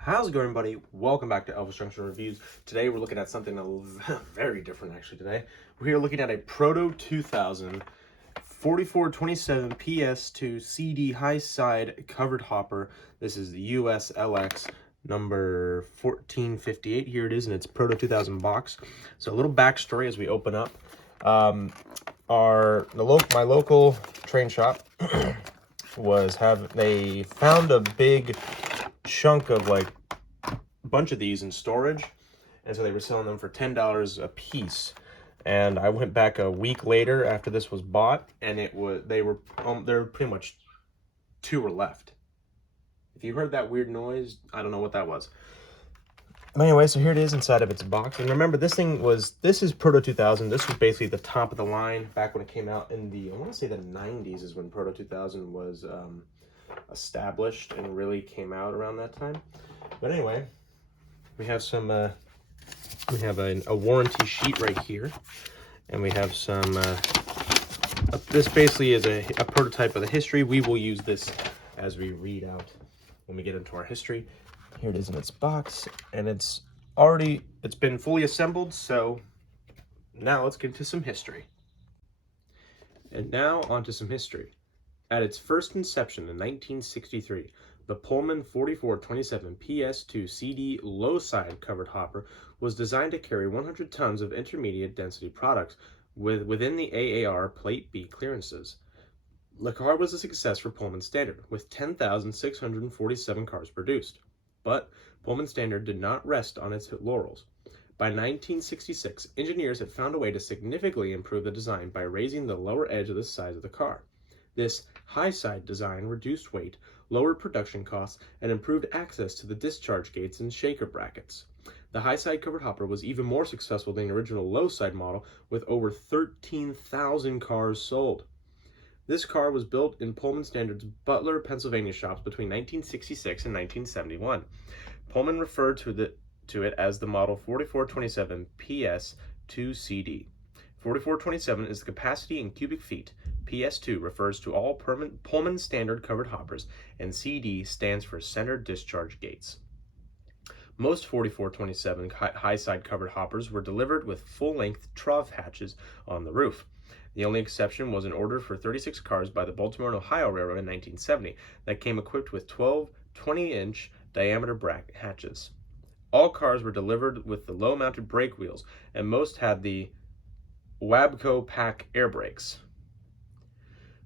How's it going, everybody? Welcome back to Elvis Junction Reviews. Today we're looking at something very different, actually. Today we're looking at a Proto 2000 4427 PS2 CD high side covered hopper. This is the USLX number 1458. Here it is in its Proto 2000 box. So a little backstory as we open up. My local train shop they found a big chunk of like bunch of these in storage, and so they were selling them for $10 a piece. And I went back a week later after this was bought, and there were pretty much two were left. If you heard that weird noise, I don't know what that was. But anyway, so here it is inside of its box. And remember, this is Proto 2000. This was basically the top of the line back when it came out in I want to say the 90s is when Proto 2000 was established and really came out around that time. But anyway, we have a warranty sheet right here, and we have some, this basically is a prototype of the history. We will use this as we read out when we get into our history. Here it is in its box, and it's been fully assembled, so now let's get into some history. And now onto some history. At its first inception in 1963, the Pullman 4427 PS2 CD low-side covered hopper was designed to carry 100 tons of intermediate density products within the AAR Plate B clearances. The car was a success for Pullman Standard, with 10,647 cars produced. But Pullman Standard did not rest on its laurels. By 1966, engineers had found a way to significantly improve the design by raising the lower edge of the size of the car. This high-side design reduced weight, lowered production costs, and improved access to the discharge gates and shaker brackets. The high-side covered hopper was even more successful than the original low-side model, with over 13,000 cars sold. This car was built in Pullman Standard's Butler, Pennsylvania shops between 1966 and 1971. Pullman referred to it as the model 4427 PS2 CD. 4427 is the capacity in cubic feet. PS2 refers to all Pullman Standard covered hoppers, and CD stands for center discharge gates. Most 4427 high-side covered hoppers were delivered with full-length trough hatches on the roof. The only exception was an order for 36 cars by the Baltimore and Ohio Railroad in 1970 that came equipped with 12 20-inch diameter bracket hatches. All cars were delivered with the low-mounted brake wheels, and most had the Wabco Pack air brakes.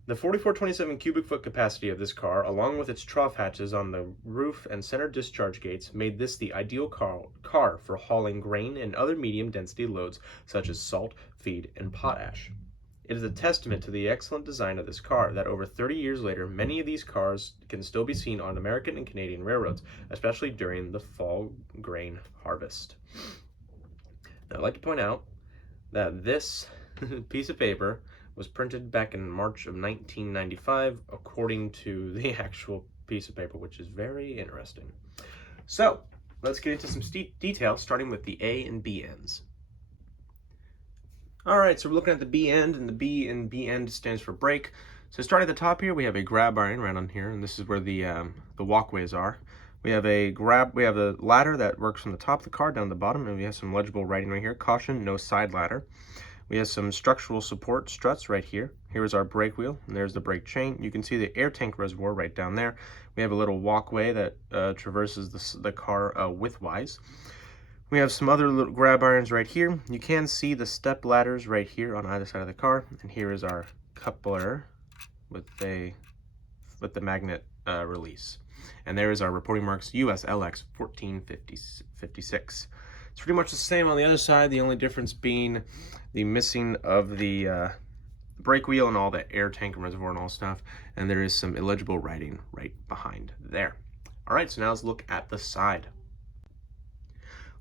The 4427 cubic foot capacity of this car, along with its trough hatches on the roof and center discharge gates, made this the ideal car for hauling grain and other medium density loads such as salt, feed, and potash. It is a testament to the excellent design of this car that over 30 years later, many of these cars can still be seen on American and Canadian railroads, especially during the fall grain harvest. Now, I'd like to point out that this piece of paper was printed back in March of 1995, according to the actual piece of paper, which is very interesting. So, let's get into some details, starting with the A and B ends. Alright, so we're looking at the B end, and the B in B end stands for brake. So starting at the top here, we have a grab iron right on here, and this is where the walkways are. We have a ladder that works from the top of the car down to the bottom, and we have some legible writing right here. Caution, no side ladder. We have some structural support struts right here. Here is our brake wheel, and there's the brake chain. You can see the air tank reservoir right down there. We have a little walkway that traverses the car widthwise. We have some other little grab irons right here. You can see the step ladders right here on either side of the car. And here is our coupler with the magnet release. And there is our reporting marks USLX 1456. It's pretty much the same on the other side, the only difference being the missing of the brake wheel and all the air tank and reservoir and all stuff. And there is some illegible writing right behind there. All right, so now let's look at the side.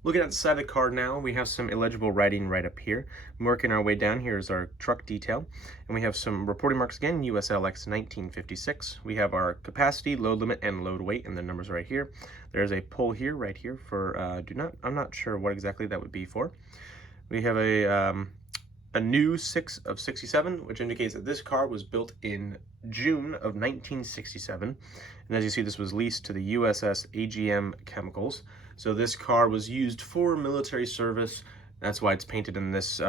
Looking at the side of the car now, we have some illegible writing right up here. Working our way down, here is our truck detail. And we have some reporting marks again, USLX 1956. We have our capacity, load limit, and load weight, and the numbers right here. There's a pull here, right here, for I'm not sure what exactly that would be for. We have a a new 6 of 67, which indicates that this car was built in June of 1967. And as you see, this was leased to the USS AGM Chemicals. So this car was used for military service. That's why it's painted in this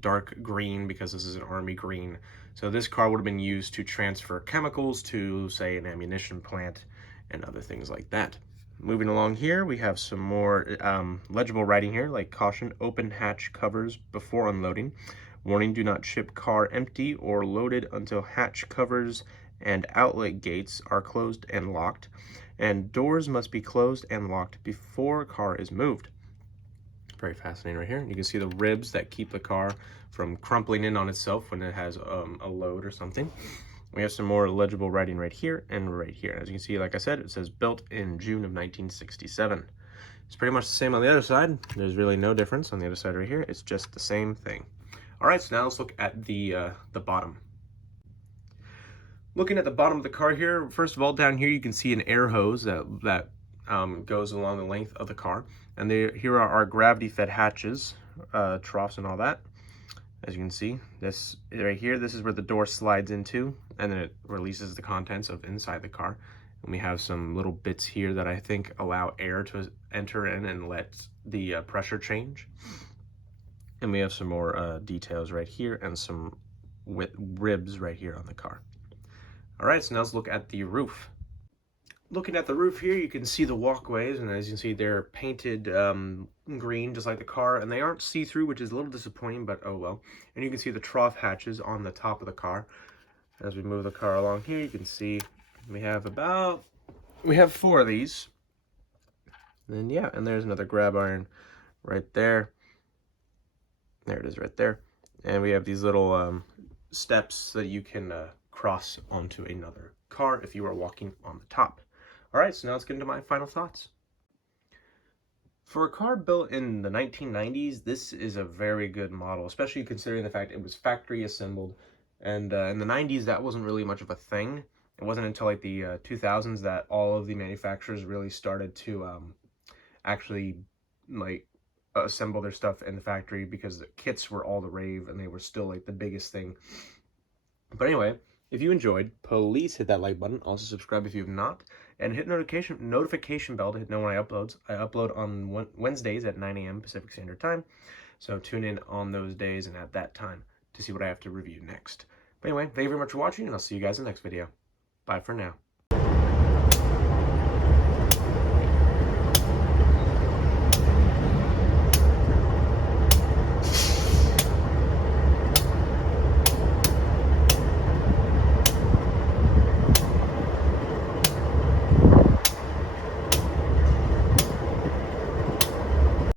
dark green, because this is an army green. So this car would have been used to transfer chemicals to, say, an ammunition plant and other things like that. Moving along here, we have some more legible writing here, like caution, open hatch covers before unloading. Warning, do not ship car empty or loaded until hatch covers and outlet gates are closed and locked. And doors must be closed and locked before car is moved. Very fascinating right here. You can see the ribs that keep the car from crumpling in on itself when it has a load or something. We have some more legible writing right here and right here. As you can see, like I said, it says built in June of 1967. It's pretty much the same on the other side. There's really no difference on the other side right here. It's just the same thing. All right, so now let's look at the bottom. Looking at the bottom of the car here, first of all, down here you can see an air hose that goes along the length of the car. And here are our gravity-fed hatches, troughs and all that. As you can see, this right here, this is where the door slides into, and then it releases the contents of inside the car. And we have some little bits here that I think allow air to enter in and let the pressure change. And we have some more details right here and some ribs right here on the car. All right, so now let's look at the roof. Looking at the roof here, you can see the walkways, and as you can see, they're painted green, just like the car, and they aren't see-through, which is a little disappointing, but oh well. And you can see the trough hatches on the top of the car. As we move the car along here, you can see we have 4 of these. And yeah, and there's another grab iron right there. There it is right there. And we have these little steps that you can cross onto another car if you are walking on the top. All right, so now let's get into my final thoughts. For a car built in the 1990s, this is a very good model, especially considering the fact it was factory assembled. And in the 90s, that wasn't really much of a thing. It wasn't until like the 2000s that all of the manufacturers really started to actually like assemble their stuff in the factory, because the kits were all the rave and they were still like the biggest thing. But anyway, if you enjoyed, please hit that like button. Also subscribe if you have not, and hit notification bell to know when I upload. I upload on Wednesdays at 9 a.m. Pacific Standard Time, so tune in on those days and at that time to see what I have to review next. But anyway, thank you very much for watching, and I'll see you guys in the next video. Bye for now.